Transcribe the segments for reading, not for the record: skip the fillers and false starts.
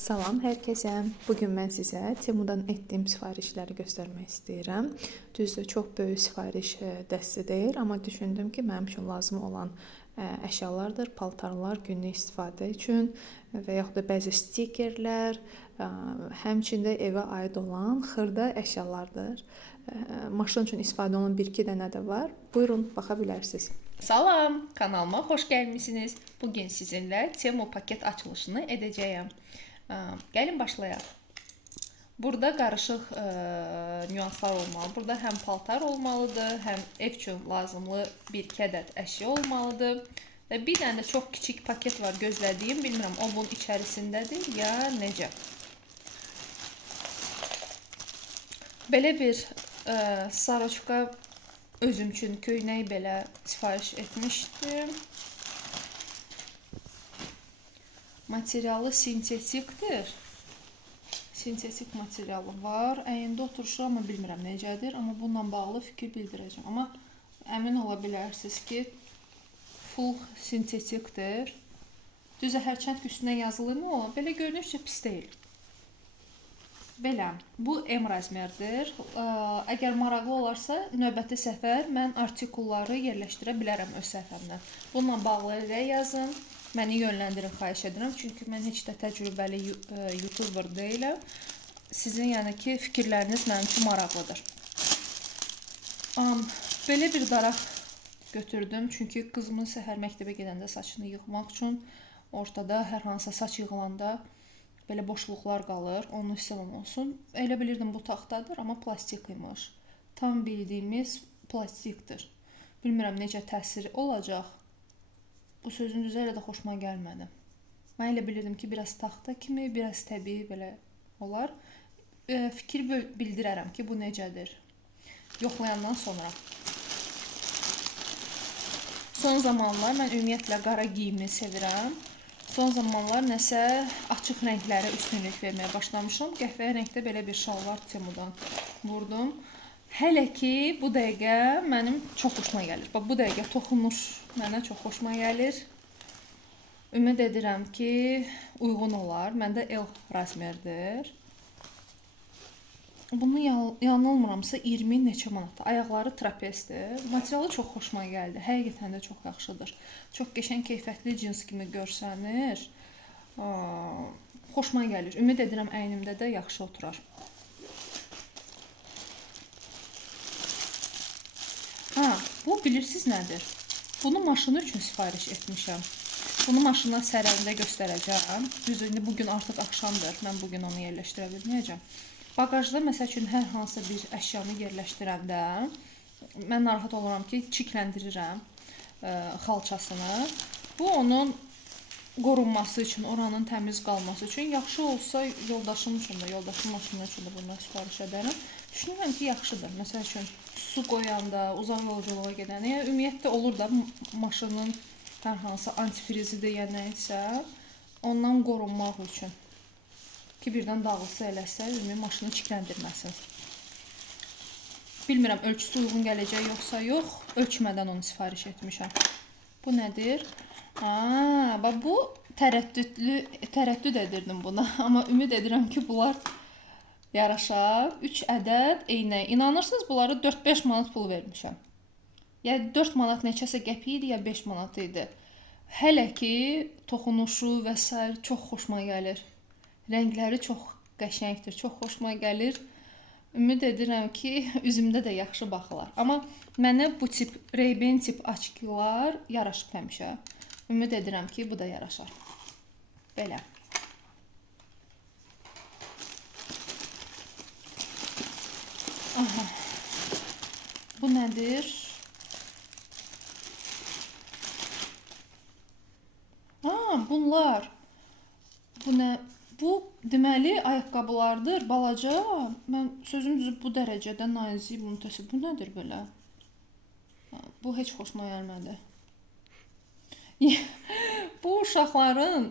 Salam hər kəsə. Bugün mən sizə Temudan etdiyim sifarişləri göstərmək istəyirəm. Düzdür, çox böyük sifariş dəsti deyil, amma düşündüm ki, mənim üçün lazım olan əşyalardır, paltarlar günlük istifadə üçün və yaxud da bəzi stikerlər, həmçində evə aid olan xırda əşyalardır. Maşın üçün istifadə olunan 1-2 dənə də var. Buyurun, baxa bilərsiniz. Salam, kanalıma xoş gəlmisiniz. Bugün sizinlə Temu paket açılışını edəcəyəm. Gəlin başlayaq. Burada qarışıq nüanslar olmalı. Burada həm paltar olmalıdır, həm ev üçün lazımlı 1-2 ədəd əşya olmalıdır. Və bir dənə də çox kiçik paket var gözlədiyim. Bilmirəm, o bunun içərisindədir ya necə. Belə bir saroçka özüm üçün köynək belə sifariş etmişdim. Materialı sintetikdir. Sintetik materialı var. Əyində oturuşu amma bilmirəm necədir. Amma bununla bağlı fikir bildirəcəm. Amma əmin ola bilərsiniz ki, full sintetikdir. Düzə hərçənd üstünə yazılır mı ola? Belə görünür ki, pis deyil. Belə, bu M razmerdir. Əgər maraqlı olarsa, növbəti səfər mən artikulları yerləşdirə bilərəm öz səhifəmdən. Bununla bağlı elə yazın, məni yönləndirin, xahiş edirəm. Çünki mən heç də təcrübəli YouTuber deyiləm. Sizin yəni ki, fikirləriniz mənim üçün maraqlıdır. Belə bir daraq götürdüm. Çünki qızımın səhər məktəbə gedəndə saçını yığmaq üçün ortada hər hansısa saç yığılanda belə boşluqlar qalır, onun isteməm olsun. Elə bilirdim bu taxtadır, amma plastik imiş. Tam bildiyimiz plastikdir. Bilmirəm necə təsir olacaq. Bu sözün düzə elə də xoşuma gəlmədi. Mən elə bilirdim ki, biraz taxta kimi, biraz təbii belə olar. Fikir bildirərəm ki, bu necədir. Yoxlayandan sonra. Son zamanlar mən ümumiyyətlə qara geyimi sevirəm. Son zamanlar nəsə açıq rənglərə üstünlük verməyə başlamışam. Qəhvəyi rəngdə belə bir şalvar Temudan vurdum. Hələ ki, bu dəqiqə mənim çox xoşuma gəlir. Bax, bu dəqiqə toxunuş mənə çox xoşuma gəlir. Ümid edirəm ki, uyğun olar. Məndə L razmerdir. Bunu yanılmıramsa 20 neçə manatdır. Ayaqları trapezdir. Materialı çox xoşuma gəldi. Həqiqətən də çox yaxşıdır. Çox qəşəng keyfiyyətli cins kimi görsənir. Xoşuma gəlir. Ümid edirəm əynimdə də yaxşı oturar. Bu bilirsiniz nədir? Bunu maşını üçün sifariş etmişəm. Bunu maşına sərəndə göstərəcəm. Düz indi bugün artıq axşamdır. Mən bugün onu yerləşdirə bilməyəcəm. Bagajda məsəl üçün hər hansı bir əşyanı yerləşdirəndə mən narahat oluram ki, çirkləndirirəm xalçasını. Bu onun qorunması üçün, oranın təmiz qalması üçün yaxşı olsa yoldaşım üçün də, yoldaşım maşını üçün də bundan sifariş edərəm. Düşünürəm ki, yaxşıdır. Məsəl üçün su qoyanda, uzaq yolculuğa gedəndə, yəni ümumiyyətlə olur da maşının hər hansı antifrizidir ya nə isə ondan qorunmaq üçün. Ki, birdən dağılsa eləsə, maşını çirkləndirməsin. Bilmirəm, ölçüsü uyğun gələcək yoxsa yox. Ölçmədən onu sifariş etmişəm. Bu nədir? Bu tərəddüd edirdim buna. Amma ümid edirəm ki, bunlar yaraşar. 3 ədəd eynək. İnanırsınız, bunları 4-5 manat pul vermişəm. Yəni 4 manat neçəsə qəpik idi, ya 5 manat idi. Hələ ki, toxunuşu və s. çox xoşuma gəlir. Rəngləri çox qəşəngdir, çox xoşuma gəlir. Ümid edirəm ki, üzümdə də yaxşı baxılar. Amma mənə bu tip, Ray-Ban tip açıqlar yaraşıb həmişə. Ümid edirəm ki, bu da yaraşar. Belə. Bu nədir? Bunlar. Bu nə? Bu deməli ayaqqabılardır, balaca. Mən sözüm düzü bu dərəcədə nazik müntəsib. Bu nədir belə? Bu heç xoşuma gəlmədi. Bu uşaqların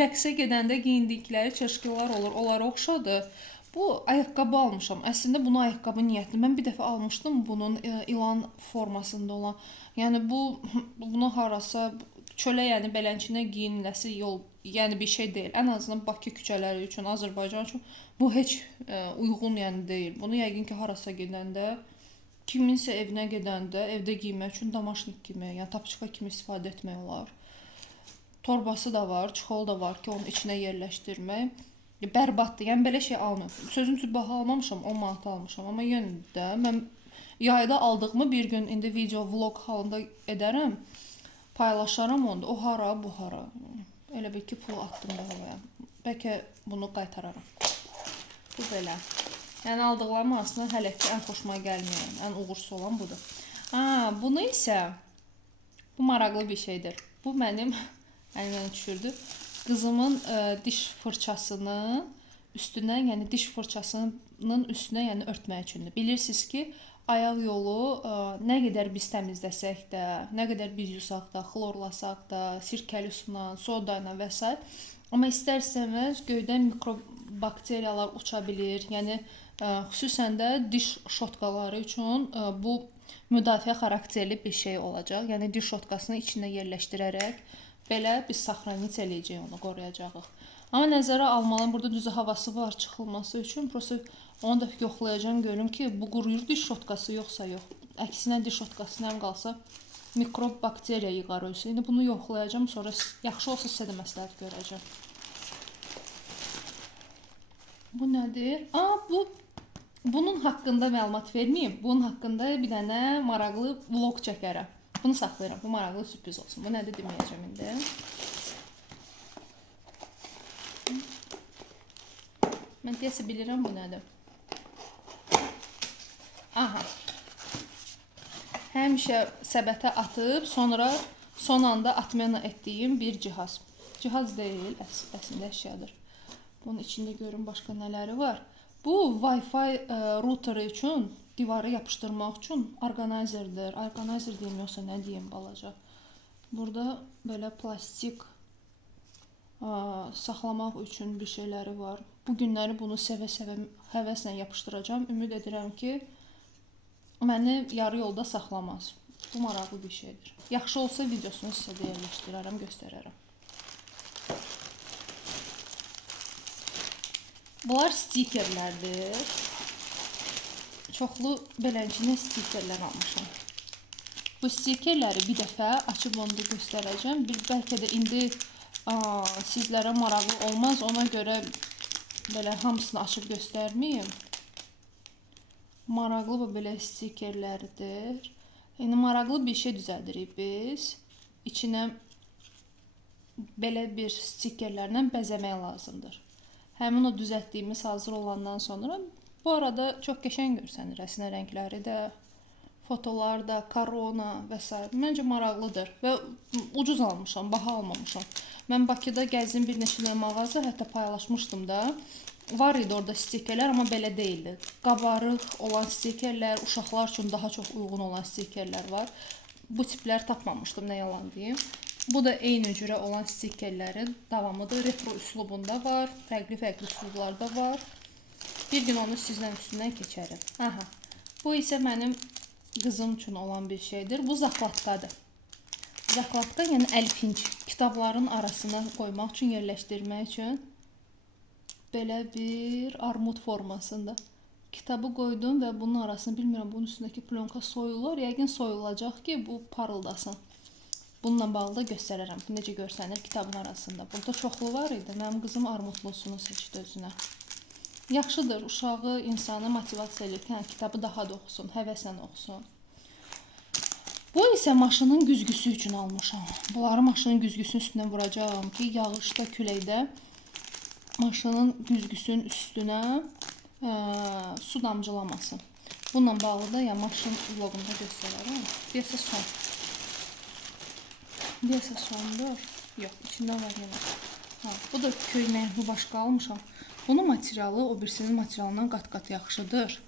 rəqsə gedəndə geyindikləri çeşkilar olur, onlara oxşadır. Bu ayaqqabı almışam. Əslində bunu ayaqqabı niyyətli. Mən bir dəfə almışdım bunun ilan formasında olan. Yəni bunu harasa çölə, yəni belənçinə geyiniləsi yol, yəni bir şey deyil. Ən azından Bakı küçələri üçün, Azərbaycan üçün bu heç uyğun yəni deyil. Bunu yəqin ki, harasa gedəndə, kiminsə evinə gedəndə, evdə geymək üçün damaşnik kimi, yəni tapçıqa kimi istifadə etmək olar. Torbası da var, çuxol da var ki, onun içinə yerləşdirmək. Bərbaddır. Yəni belə şey almıyorum. Sözün üçün baha almamışam, 10 manat almışam, amma yenə də mən yayda aldığımı bir gün indi video vlog halında edərəm, paylaşaram onu. O hara, bu hara. Elə bir ki, pulu atdım da havaya. Bəlkə bunu qaytararam. Bu belə. Yəni aldıqlarım arasında hələ ki ən xoşuma gəlməyən, ən uğursuz olan budur. Bunu isə bu maraqlı bir şeydir. Bu mənim əlimdən düşürdü. Qızımın diş fırçasının üstünə, yəni diş fırçasının üstünə, yəni örtmək üçündür. Bilirsiniz ki, ayaq yolu nə qədər biz təmizləsək də, nə qədər biz yusaq da, xlorlasaq da, sirkəli sunan, soda ilə və s. Amma istər-istəməz göydən mikrobakteriyalar uça bilir. Yəni xüsusən də diş şotkaları üçün bu müdafiə xarakterli bir şey olacaq. Yəni diş şotkasını içində yerləşdirərək belə biz saxlanıc eləyəcəyik, onu qoruyacağıq. Amma nəzərə almalım, burada düzə havası var çıxılması üçün. Prosta onu da yoxlayacağım, görüm ki, bu quruyur diş şotkası yoxsa yox. Əksinə diş şotkasından qalsa mikrob bakteriya yığar ölsə. İndi bunu yoxlayacağım, sonra yaxşı olsa sizə də məsləhət görəcəm. Bu nədir? Bunun haqqında məlumat verməyim. Bunun haqqında bir dənə maraqlı vlog çəkərəm. Bunu saxlayıram. Bu maraqlı sürpriz olsun. Bu nədir deməyəcəm indi. Mən deyəsə bilirəm bu nədir. Aha. Həmişə səbətə atıb, sonra son anda atmana etdiyim bir cihaz. Cihaz deyil, əslində əşyadır. Bunun içində görün başqa nələri var. Bu Wi-Fi router üçün, divarı yapışdırmaq üçün orqanayzerdir. Orqanayzer deyim, yoxsa nə deyim balaca. Burada belə plastik saxlamaq üçün bir şeyləri var. Bu günləri bunu sevə-sevə həvəslə yapışdıracağam. Ümid edirəm ki, məni yarı yolda saxlamaz. Bu maraqlı bir şeydir. Yaxşı olsa videosunu sizə də yerləşdirərəm, göstərərəm. Bunlar stikerlərdir. Çoxlu belənçinə stikerlər almışam. Bu stikerləri bir dəfə açıb onu da göstərəcəm. Bəlkə də indi sizlərə maraqlı olmaz. Ona görə belə hamısını açıb göstərməyim. Maraqlı bu belə stikerlərdir. Yəni maraqlı bir şey düzəldirik biz. İçinə belə bir stikerlərlə bəzəmək lazımdır. Həmin o düzəltdiyimiz hazır olandan sonra bu arada çox qəşəng görsənir əslində rəngləri də, fotolar da, korona və s. Məncə maraqlıdır və ucuz almışam, baha almamışam. Mən Bakıda gəzdim bir neçə mağaza, hətta paylaşmışdım da. Var idi orada stikerlər, amma belə deyildi. Qabarıq olan stikerlər, uşaqlar üçün daha çox uyğun olan stikerlər var. Bu tiplər tapmamışdım, nə yalan deyim. Bu da eyni cürə olan stikerlərin davamıdır. Retro üslubunda var, fərqli üslublarda var. Bir gün onu sizlə üstündən keçərim. Aha. Bu isə mənim qızım üçün olan bir şeydir. Bu zakladkadır. Zakladka, yəni əlfinc, kitabların arasına qoymaq üçün, yerləşdirmək üçün belə bir armud formasında. Kitabı qoydum və bunun arasını bilmirəm, bunun üstündəki plyonka soyulur. Yəqin soyulacaq ki, bu parıldasın. Bununla bağlı da göstərərəm. Necə görsənir kitabın arasında. Burada çoxlu var idi. Mənim qızım armudlusunu seçdi özünə. Yaxşıdır, uşağı, insanı motivasiya edir ki, kitabı daha da oxusun, həvəslə oxusun. Bu isə maşının güzgüsü üçün almışam. Bunları maşının güzgüsünün üstünə vuracağım ki, yağışda, küləkdə maşının güzgüsünün üstünə su damcılamasın. Bununla bağlı da maşın vlogunda göstərərəm. Deyəsə son. Deyəsə sondur. Yox, içində var yenə. Bu da köynək, bu başqa almışam. Bunun materialı o birisinin materialından qat-qat yaxşıdır.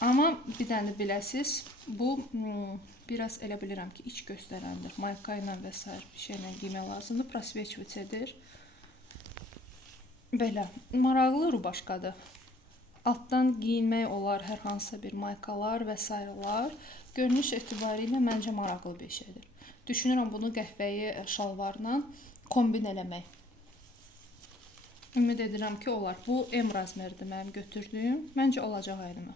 Amma bir dənə biləsiz, bu biraz elə bilirəm ki, iç göstərəndir. Mayka ilə və s. bir şeylə giymək lazımdır. Prosveçvitədir. Belə, maraqlı rubaşkadır. Altdan giyinmək olar hər hansısa bir maykalar və s. Görünüş etibarilə məncə maraqlı bir şeydir. Düşünürəm bunu qəhvəyi şalvarla kombin eləmək. Ümid edirəm ki, olar. Bu M razmeridir mənim götürdüyüm. Məncə olacaq əlimə.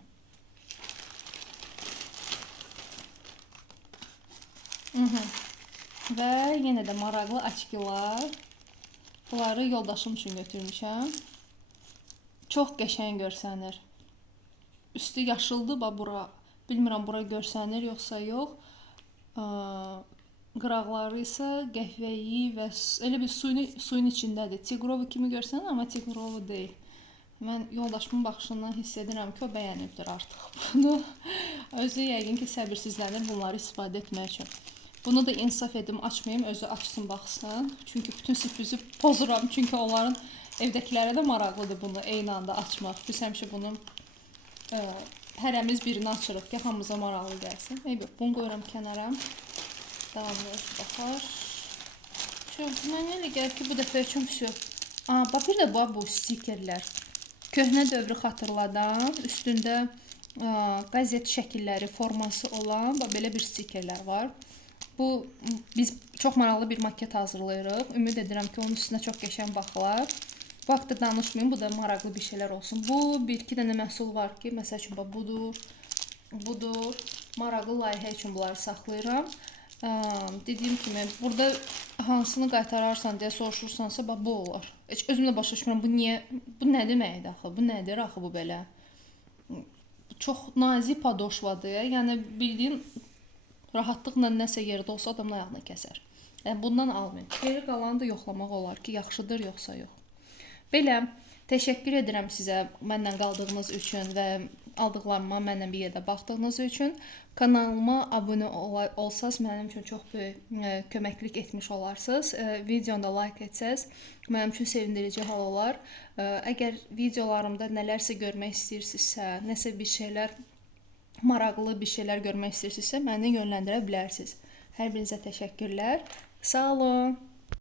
Və yenə də maraqlı açkilar. Bunları yoldaşım üçün götürmüşəm. Çox qəşəng görsənir. Üstü yaşıldır, bax bura. Bilmirəm bura görsənir yoxsa yox. Qıraqları isə qəhvəyi və elə bir suyun içindədir. Tigrovu kimi görsənir, amma tigrovu deyil. Mən yoldaşımın baxışından hiss edirəm ki, o bəyənibdir artıq bunu. Özü yəqin ki, səbirsizlənir bunları istifadə etmək üçün. Bunu da insaf edim, açmayayım, özü açsın, baxsın. Çünki bütün sürprizi pozuram. Çünki onların evdəkilərə də maraqlıdır bunu eyni anda açmaq. Biz həmişə bunu hərəmiz birini açırıq ki, hamımıza maraqlı gəlsin. Eybi, bunu qoyuram kənara. Davamlı baxar. Mənə elə gəlir ki, bu dəfə üçün bax, bir də bu stikerlər. Köhnə dövrü xatırladan, üstündə qazet şəkilləri, forması olan belə bir stikerlər var. Biz çox maraqlı bir maket hazırlayırıq. Ümid edirəm ki, onun üstünə çox qəşəng baxılar. Bu haqda danışmayayım, bu da maraqlı bir şeylər olsun. Bu, bir-iki dənə məhsul var ki, məsəl üçün, budur. Maraqlı layihə üçün bunları saxlayıram. Dediyim kimi, burada hansını qaytararsan deyə soruşursansa, bu olar. Heç özüm də başa düşmürəm, bu nə deməkdir axı, bu nədir axı bu belə? Çox nazik padoşvadır, yəni bildiyin rahatlıqla nəsə yerdə olsa adamın ayağına kəsər. Yəni bundan almayın. Geri qalanı da yoxlamaq olar ki, yaxşıdır yoxsa yox. Belə, təşəkkür edirəm sizə mənlə qaldığınız üçün və aldıqlarıma mənlə bir yerdə baxdığınız üçün. Kanalıma abunə olsaz mənim üçün çox böyük köməklik etmiş olarsınız. Videonu da like etsəz mənim üçün sevindirici hal olar. Əgər videolarımda nələrsə görmək istəyirsinizsə, nəsə bir şeylər, maraqlı bir şeylər görmək istəyirsinizsə, məni yönləndirə bilərsiniz. Hər birinizə təşəkkürlər. Sağ olun.